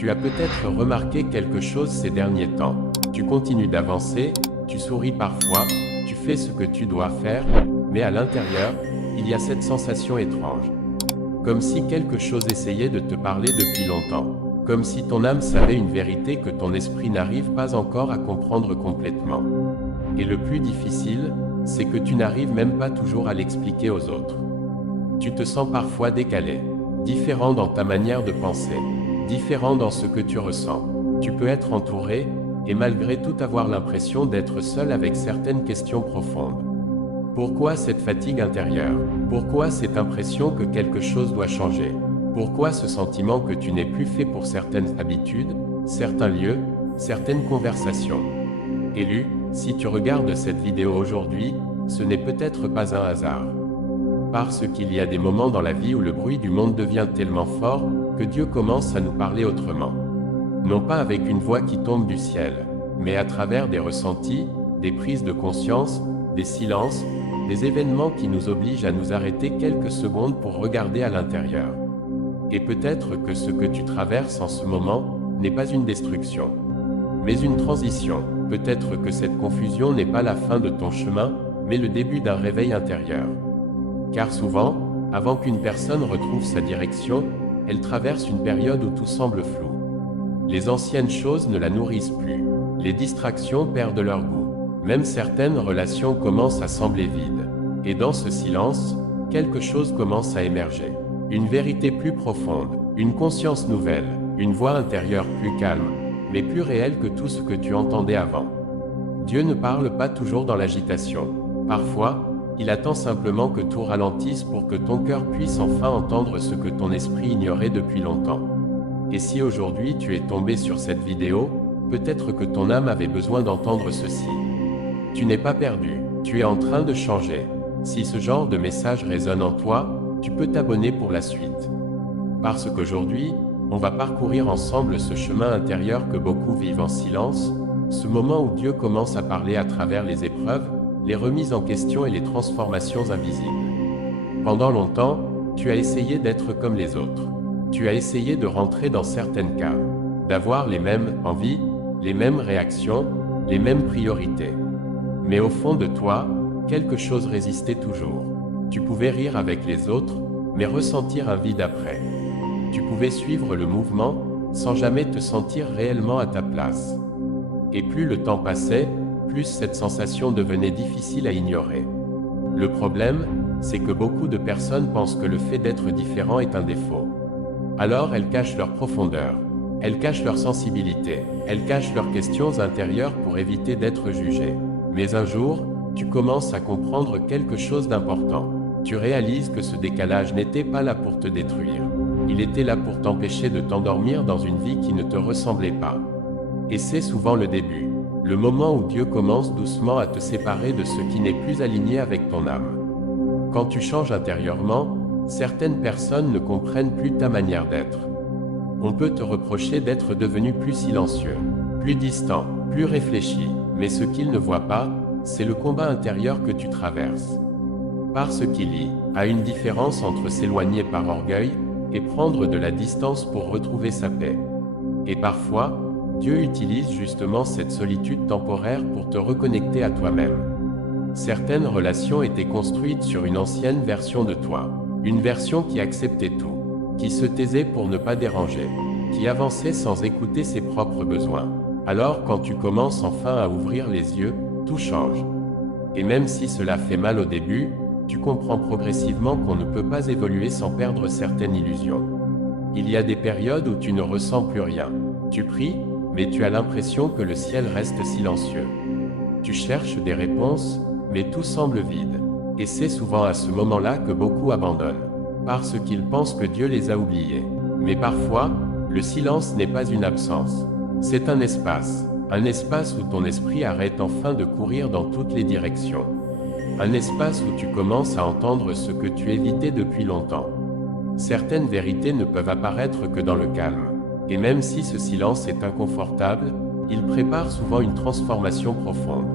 Tu as peut-être remarqué quelque chose ces derniers temps. Tu continues d'avancer, tu souris parfois, tu fais ce que tu dois faire, mais à l'intérieur, il y a cette sensation étrange. Comme si quelque chose essayait de te parler depuis longtemps. Comme si ton âme savait une vérité que ton esprit n'arrive pas encore à comprendre complètement. Et le plus difficile, c'est que tu n'arrives même pas toujours à l'expliquer aux autres. Tu te sens parfois décalé, différent dans ta manière de penser, différent dans ce que tu ressens. Tu peux être entouré, et malgré tout avoir l'impression d'être seul avec certaines questions profondes. Pourquoi cette fatigue intérieure? Pourquoi cette impression que quelque chose doit changer? Pourquoi ce sentiment que tu n'es plus fait pour certaines habitudes, certains lieux, certaines conversations? Élu, si tu regardes cette vidéo aujourd'hui, ce n'est peut-être pas un hasard. Parce qu'il y a des moments dans la vie où le bruit du monde devient tellement fort que Dieu commence à nous parler autrement. Non pas avec une voix qui tombe du ciel, mais à travers des ressentis, des prises de conscience, des silences, des événements qui nous obligent à nous arrêter quelques secondes pour regarder à l'intérieur. Et peut-être que ce que tu traverses en ce moment n'est pas une destruction, mais une transition. Peut-être que cette confusion n'est pas la fin de ton chemin, mais le début d'un réveil intérieur. Car souvent, avant qu'une personne retrouve sa direction, elle traverse une période où tout semble flou. Les anciennes choses ne la nourrissent plus. Les distractions perdent leur goût. Même certaines relations commencent à sembler vides. Et dans ce silence, quelque chose commence à émerger. Une vérité plus profonde, une conscience nouvelle, une voix intérieure plus calme, mais plus réelle que tout ce que tu entendais avant. Dieu ne parle pas toujours dans l'agitation. Parfois, il attend simplement que tout ralentisse pour que ton cœur puisse enfin entendre ce que ton esprit ignorait depuis longtemps. Et si aujourd'hui tu es tombé sur cette vidéo, peut-être que ton âme avait besoin d'entendre ceci. Tu n'es pas perdu, tu es en train de changer. Si ce genre de message résonne en toi, tu peux t'abonner pour la suite. Parce qu'aujourd'hui, on va parcourir ensemble ce chemin intérieur que beaucoup vivent en silence, ce moment où Dieu commence à parler à travers les épreuves, les remises en question et les transformations invisibles. Pendant longtemps, tu as essayé d'être comme les autres. Tu as essayé de rentrer dans certaines cases, d'avoir les mêmes envies, les mêmes réactions, les mêmes priorités. Mais au fond de toi, quelque chose résistait toujours. Tu pouvais rire avec les autres, mais ressentir un vide après. Tu pouvais suivre le mouvement, sans jamais te sentir réellement à ta place. Et plus le temps passait, plus cette sensation devenait difficile à ignorer. Le problème, c'est que beaucoup de personnes pensent que le fait d'être différent est un défaut. Alors elles cachent leur profondeur, elles cachent leur sensibilité, elles cachent leurs questions intérieures pour éviter d'être jugées. Mais un jour, tu commences à comprendre quelque chose d'important. Tu réalises que ce décalage n'était pas là pour te détruire. Il était là pour t'empêcher de t'endormir dans une vie qui ne te ressemblait pas. Et c'est souvent le début, le moment où Dieu commence doucement à te séparer de ce qui n'est plus aligné avec ton âme. Quand tu changes intérieurement, certaines personnes ne comprennent plus ta manière d'être. On peut te reprocher d'être devenu plus silencieux, plus distant, plus réfléchi, mais ce qu'ils ne voient pas, c'est le combat intérieur que tu traverses. Parce qu'il y a une différence entre s'éloigner par orgueil et prendre de la distance pour retrouver sa paix. Et parfois, Dieu utilise justement cette solitude temporaire pour te reconnecter à toi-même. Certaines relations étaient construites sur une ancienne version de toi, une version qui acceptait tout, qui se taisait pour ne pas déranger, qui avançait sans écouter ses propres besoins. Alors quand tu commences enfin à ouvrir les yeux, tout change. Et même si cela fait mal au début, tu comprends progressivement qu'on ne peut pas évoluer sans perdre certaines illusions. Il y a des périodes où tu ne ressens plus rien. Tu pries, mais tu as l'impression que le ciel reste silencieux. Tu cherches des réponses, mais tout semble vide. Et c'est souvent à ce moment-là que beaucoup abandonnent, parce qu'ils pensent que Dieu les a oubliés. Mais parfois, le silence n'est pas une absence. C'est un espace où ton esprit arrête enfin de courir dans toutes les directions. Un espace où tu commences à entendre ce que tu évitais depuis longtemps. Certaines vérités ne peuvent apparaître que dans le calme. Et même si ce silence est inconfortable, il prépare souvent une transformation profonde.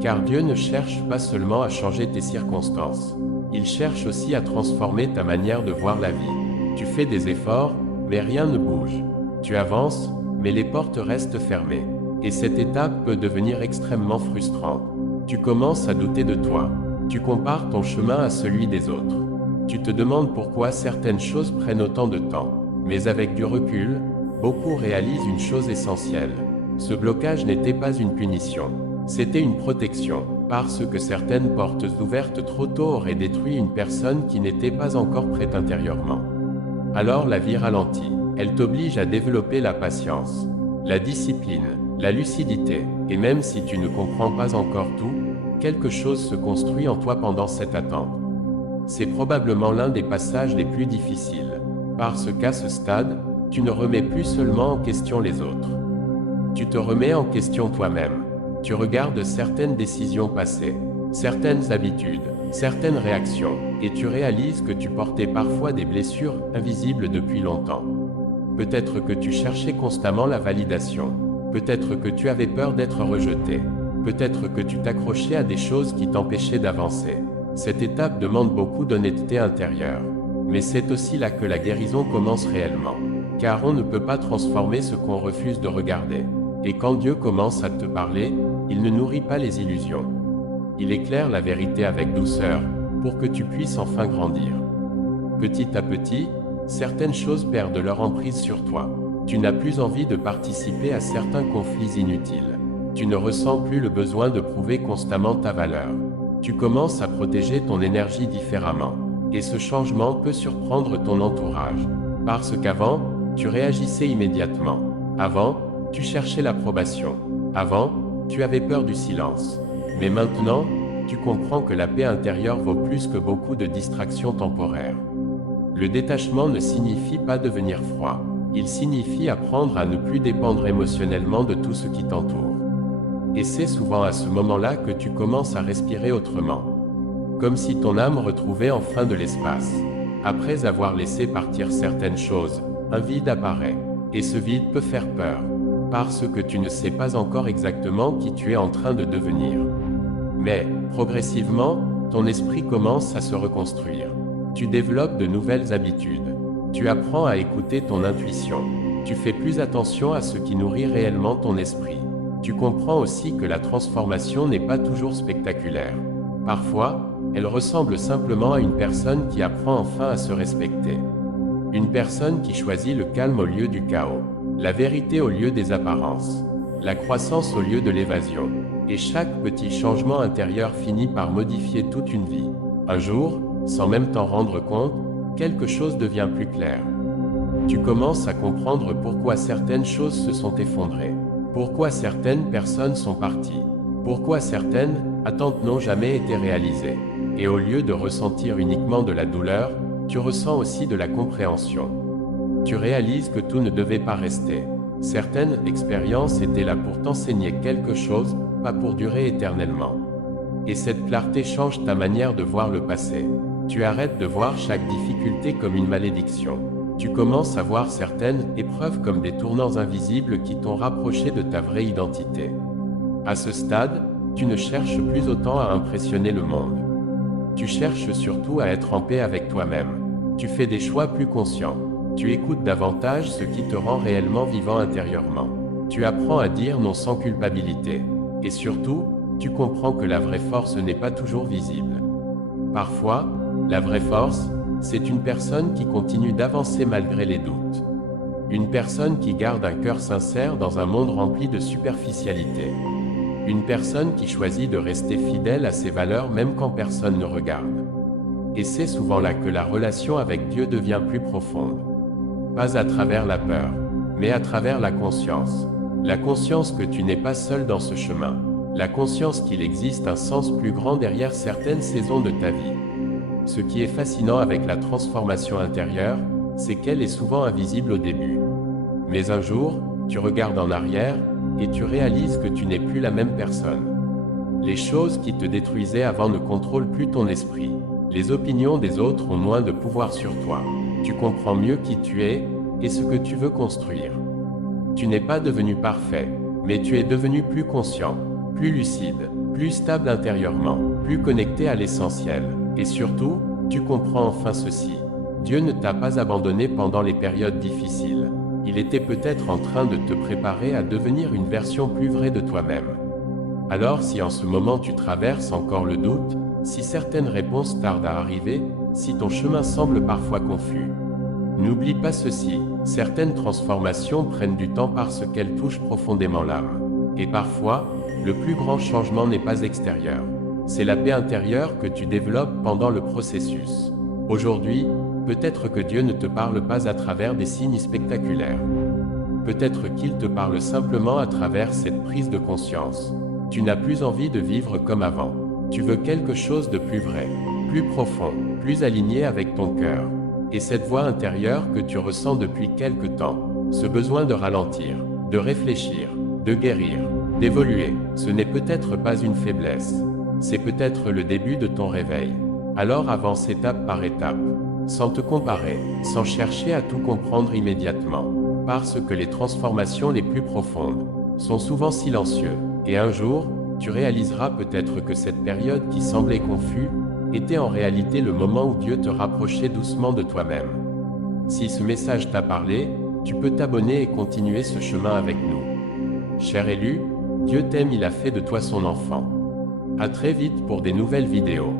Car Dieu ne cherche pas seulement à changer tes circonstances. Il cherche aussi à transformer ta manière de voir la vie. Tu fais des efforts, mais rien ne bouge. Tu avances, mais les portes restent fermées. Et cette étape peut devenir extrêmement frustrante. Tu commences à douter de toi. Tu compares ton chemin à celui des autres. Tu te demandes pourquoi certaines choses prennent autant de temps. Mais avec du recul, beaucoup réalisent une chose essentielle. Ce blocage n'était pas une punition. C'était une protection, parce que certaines portes ouvertes trop tôt auraient détruit une personne qui n'était pas encore prête intérieurement. Alors la vie ralentit. Elle t'oblige à développer la patience, la discipline, la lucidité, et même si tu ne comprends pas encore tout, quelque chose se construit en toi pendant cette attente. C'est probablement l'un des passages les plus difficiles, parce qu'à ce stade, tu ne remets plus seulement en question les autres. Tu te remets en question toi-même. Tu regardes certaines décisions passées, certaines habitudes, certaines réactions, et tu réalises que tu portais parfois des blessures invisibles depuis longtemps. Peut-être que tu cherchais constamment la validation. Peut-être que tu avais peur d'être rejeté. Peut-être que tu t'accrochais à des choses qui t'empêchaient d'avancer. Cette étape demande beaucoup d'honnêteté intérieure. Mais c'est aussi là que la guérison commence réellement. Car on ne peut pas transformer ce qu'on refuse de regarder. Et quand Dieu commence à te parler, il ne nourrit pas les illusions. Il éclaire la vérité avec douceur, pour que tu puisses enfin grandir. Petit à petit, certaines choses perdent leur emprise sur toi. Tu n'as plus envie de participer à certains conflits inutiles. Tu ne ressens plus le besoin de prouver constamment ta valeur. Tu commences à protéger ton énergie différemment. Et ce changement peut surprendre ton entourage. Parce qu'avant, tu réagissais immédiatement. Avant, tu cherchais l'approbation. Avant, tu avais peur du silence. Mais maintenant, tu comprends que la paix intérieure vaut plus que beaucoup de distractions temporaires. Le détachement ne signifie pas devenir froid. Il signifie apprendre à ne plus dépendre émotionnellement de tout ce qui t'entoure. Et c'est souvent à ce moment-là que tu commences à respirer autrement. Comme si ton âme retrouvait enfin de l'espace. Après avoir laissé partir certaines choses, un vide apparaît. Et ce vide peut faire peur. Parce que tu ne sais pas encore exactement qui tu es en train de devenir. Mais, progressivement, ton esprit commence à se reconstruire. Tu développes de nouvelles habitudes. Tu apprends à écouter ton intuition. Tu fais plus attention à ce qui nourrit réellement ton esprit. Tu comprends aussi que la transformation n'est pas toujours spectaculaire. Parfois, elle ressemble simplement à une personne qui apprend enfin à se respecter. Une personne qui choisit le calme au lieu du chaos, la vérité au lieu des apparences, la croissance au lieu de l'évasion. Et chaque petit changement intérieur finit par modifier toute une vie. Un jour, sans même t'en rendre compte, quelque chose devient plus clair. Tu commences à comprendre pourquoi certaines choses se sont effondrées, pourquoi certaines personnes sont parties, pourquoi certaines attentes n'ont jamais été réalisées. Et au lieu de ressentir uniquement de la douleur, tu ressens aussi de la compréhension. Tu réalises que tout ne devait pas rester. Certaines expériences étaient là pour t'enseigner quelque chose, pas pour durer éternellement. Et cette clarté change ta manière de voir le passé. Tu arrêtes de voir chaque difficulté comme une malédiction. Tu commences à voir certaines épreuves comme des tournants invisibles qui t'ont rapproché de ta vraie identité. À ce stade, tu ne cherches plus autant à impressionner le monde. Tu cherches surtout à être en paix avec toi-même. Tu fais des choix plus conscients. Tu écoutes davantage ce qui te rend réellement vivant intérieurement. Tu apprends à dire non sans culpabilité. Et surtout, tu comprends que la vraie force n'est pas toujours visible. Parfois, la vraie force, c'est une personne qui continue d'avancer malgré les doutes. Une personne qui garde un cœur sincère dans un monde rempli de superficialité. Une personne qui choisit de rester fidèle à ses valeurs même quand personne ne regarde. Et c'est souvent là que la relation avec Dieu devient plus profonde. Pas à travers la peur, mais à travers la conscience. La conscience que tu n'es pas seul dans ce chemin. La conscience qu'il existe un sens plus grand derrière certaines saisons de ta vie. Ce qui est fascinant avec la transformation intérieure, c'est qu'elle est souvent invisible au début. Mais un jour, tu regardes en arrière, et tu réalises que tu n'es plus la même personne. Les choses qui te détruisaient avant ne contrôlent plus ton esprit. Les opinions des autres ont moins de pouvoir sur toi. Tu comprends mieux qui tu es, et ce que tu veux construire. Tu n'es pas devenu parfait, mais tu es devenu plus conscient, plus lucide, plus stable intérieurement, plus connecté à l'essentiel. Et surtout, tu comprends enfin ceci. Dieu ne t'a pas abandonné pendant les périodes difficiles. Il était peut-être en train de te préparer à devenir une version plus vraie de toi-même. Alors si en ce moment tu traverses encore le doute, si certaines réponses tardent à arriver, si ton chemin semble parfois confus, n'oublie pas ceci, certaines transformations prennent du temps parce qu'elles touchent profondément l'âme. Et parfois, le plus grand changement n'est pas extérieur. C'est la paix intérieure que tu développes pendant le processus. Aujourd'hui, peut-être que Dieu ne te parle pas à travers des signes spectaculaires. Peut-être qu'il te parle simplement à travers cette prise de conscience. Tu n'as plus envie de vivre comme avant. Tu veux quelque chose de plus vrai, plus profond, plus aligné avec ton cœur. Et cette voix intérieure que tu ressens depuis quelque temps, ce besoin de ralentir, de réfléchir, de guérir, d'évoluer, ce n'est peut-être pas une faiblesse. C'est peut-être le début de ton réveil. Alors avance étape par étape, sans te comparer, sans chercher à tout comprendre immédiatement. Parce que les transformations les plus profondes sont souvent silencieuses. Et un jour, tu réaliseras peut-être que cette période qui semblait confuse était en réalité le moment où Dieu te rapprochait doucement de toi-même. Si ce message t'a parlé, tu peux t'abonner et continuer ce chemin avec nous. Cher élu, Dieu t'aime, il a fait de toi son enfant. À très vite pour des nouvelles vidéos.